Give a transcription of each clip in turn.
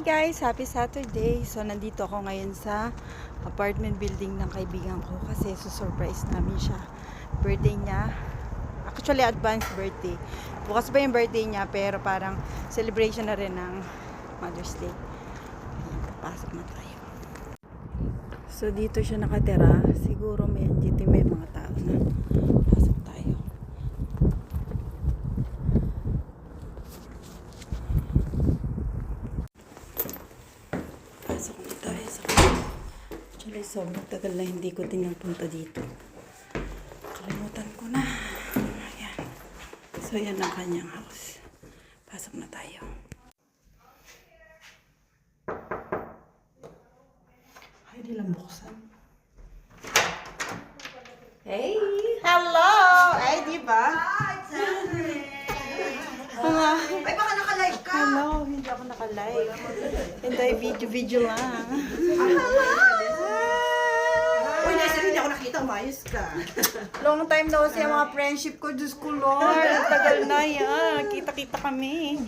Hi guys! Happy Saturday! So nandito ako ngayon sa apartment building ng kaibigan ko kasi susurprise namin siya. Birthday niya. Actually advanced birthday. Bukas pa yung birthday niya pero parang celebration na rin ng Mother's Day. Ayan, papasok na tayo. So dito siya nakatira. Siguro dito may mga tao na. Pasok tayo. Actually, sobrang tagal na hindi ko din napunta dito. Kalimutan ko na. Ayan. So, yan ang kanyang house. Pasok na tayo. Ay, di lang buksan. Hey! Hello! Ay, di ba? Ay, baka naka-live ka. Hello, hindi ako naka-live. Hindi, video lang. Uy, nasa hindi ako nakita, umayos ka. Long time na kasi ang mga friendship ko, Diyos ko Lord. Ang tagal na yan. Kita-kita kami.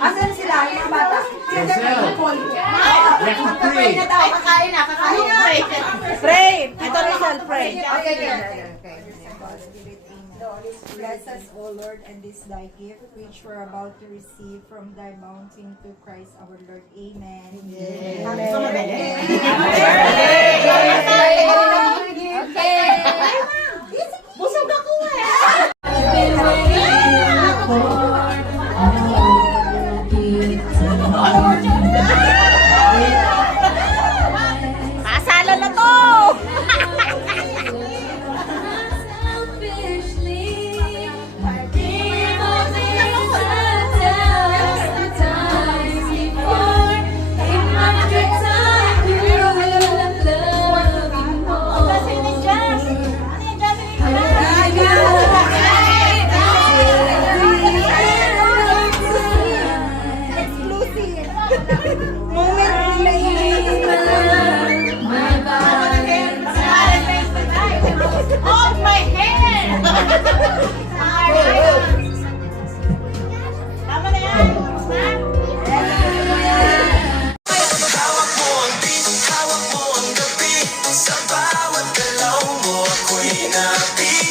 Asan sila, yung mga bata? Pray na daw, kakain na. Pray! Ito Rizal, pray. Okay. Bless us, O Lord, and this thy gift, which we're about to receive from thy mountain to Christ our Lord. Amen. Busog ako eh. Kasala na to! Oh, my hair! Tama na yan. Hawak mo ang beat, hawak mo ang gabi. Sa bawat galaw mo ako'y nabi.